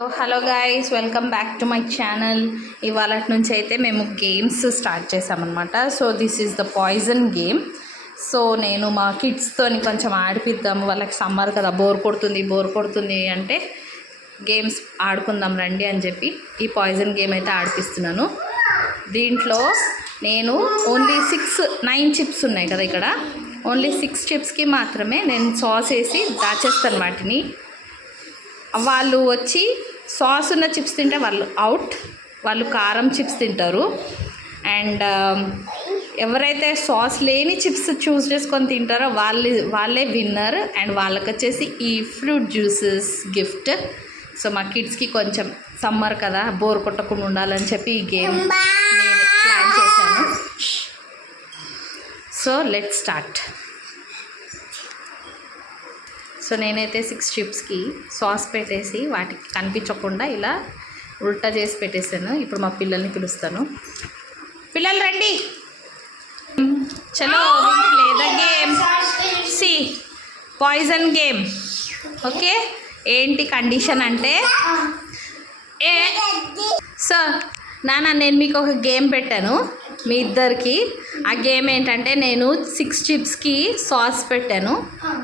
Hello guys, welcome back to my channel. ఇవాళ నుంచి అయితే మేము గేమ్స్ స్టార్ట్ చేసామన్నమాట. So this is the poison game. So నేను మా కిడ్స్తోని కొంచెం ఆడిపిద్దాము, వాళ్ళకి సమ్మర్ కదా, బోర్ కొడుతుంది అంటే గేమ్స్ ఆడుకుందాం రండి అని చెప్పి ఈ పాయిజన్ గేమ్ అయితే ఆడిపిస్తున్నాను. దీంట్లో నేను ఓన్లీ 9 చిప్స్ ఉన్నాయి కదా, ఇక్కడ ఓన్లీ 6 చిప్స్కి మాత్రమే నేను సాస్ వేసి దాచేస్తాను వాటిని. వాళ్ళు వచ్చి సాస్ ఉన్న చిప్స్ తింటే వాళ్ళు అవుట్, వాళ్ళు కారం చిప్స్ తింటారు. అండ్ ఎవరైతే సాస్ లేని చిప్స్ చూస్ చేసుకొని తింటారో వాళ్ళే విన్నర్. అండ్ వాళ్ళకి వచ్చేసి ఈ ఫ్రూట్ జ్యూసెస్ గిఫ్ట్. సో మా కిడ్స్కి కొంచెం సమ్మర్ కదా, బోర్ కొట్టకుండా ఉండాలని చెప్పి ఈ గేమ్ నేను ప్లాన్ చేశాను. So let's start. సో నేనైతే 6 చిప్స్కి సాస్ పెట్టేసి వాటికి కనిపించకుండా ఇలా ఉల్టా చేసి పెట్టేశాను. ఇప్పుడు మా పిల్లల్ని పిలుస్తాను. పిల్లలు రండి, చలో ప్లే ద గేమ్. సి పాయిజన్ గేమ్. ఓకే, ఏంటి కండిషన్ అంటే, సో నాన్న నేను మీకు ఒక గేమ్ పెట్టాను మీ ఇద్దరికి. ఆ గేమ్ ఏంటంటే, నేను 6 చిప్స్కి సాస్ పెట్టాను,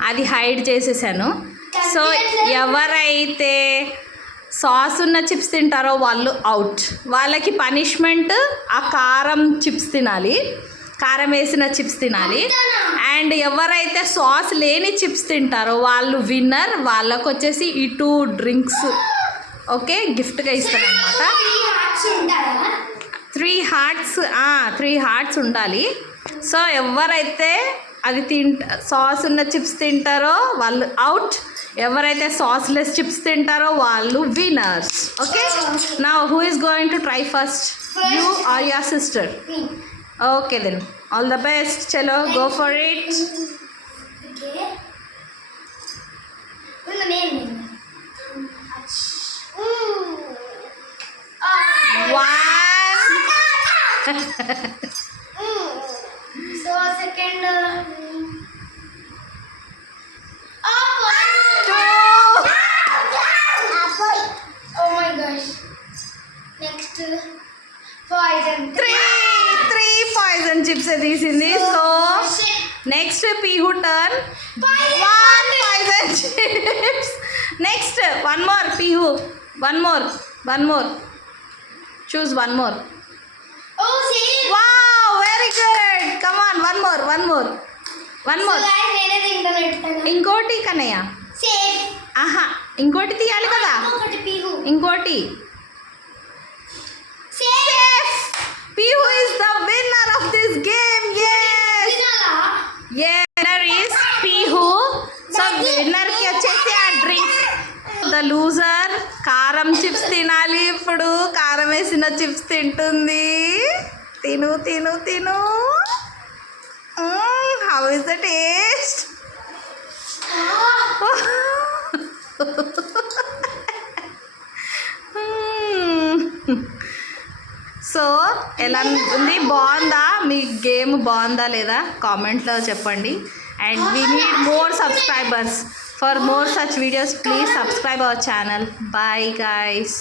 అది హైడ్ చేసేసాను. సో ఎవరైతే సాస్ ఉన్న చిప్స్ తింటారో వాళ్ళు అవుట్. వాళ్ళకి పనిష్మెంట్ ఆ కారం చిప్స్ తినాలి, కారం వేసిన చిప్స్ తినాలి. అండ్ ఎవరైతే సాస్ లేని చిప్స్ తింటారో వాళ్ళు విన్నర్. వాళ్ళకు వచ్చేసి ఈ 2 డ్రింక్స్ ఓకే గిఫ్ట్గా ఇస్తాను అనమాట. 3 హార్ట్స్ ఉండాలి. సో ఎవరైతే అది సాస్ ఉన్న చిప్స్ తింటారో వాళ్ళు అవుట్, ఎవరైతే సాస్ లెస్ చిప్స్ తింటారో వాళ్ళు winners. Okay, now who is going to try first, you are your sister? Okay then, all the best. చలో go for it. So second oh my gosh, next poison. 3 poison chips తీసింది. So next Pihu turn. 1 poison chips. Next one more Pihu, one more choose one more. Oh same. Wow, very good. Come on, one more. So guys nene తింటాను. ఇంకోటి Kannayya. Same. ఆహా, ఇంకోటి తీయాలి కదా, ఒకటి పీహు. ఇంకోటి. Safe. Pihu is the winner of this game. Yes. తినాలా? Winner is Pihu. So winner కి వచ్చేసి ఆ డ్రింక్. ద లూజర్ కారం చిప్స్ తినాలి. ఇప్పుడు కారం వేసిన చిప్స్ తింటుంది. తిను. How is the taste? So ఎలా ఉంది, బాగుందా? మీ గేమ్ బాగుందా లేదా కామెంట్లో చెప్పండి. And we need more subscribers. For more such videos, please subscribe our channel. Bye guys.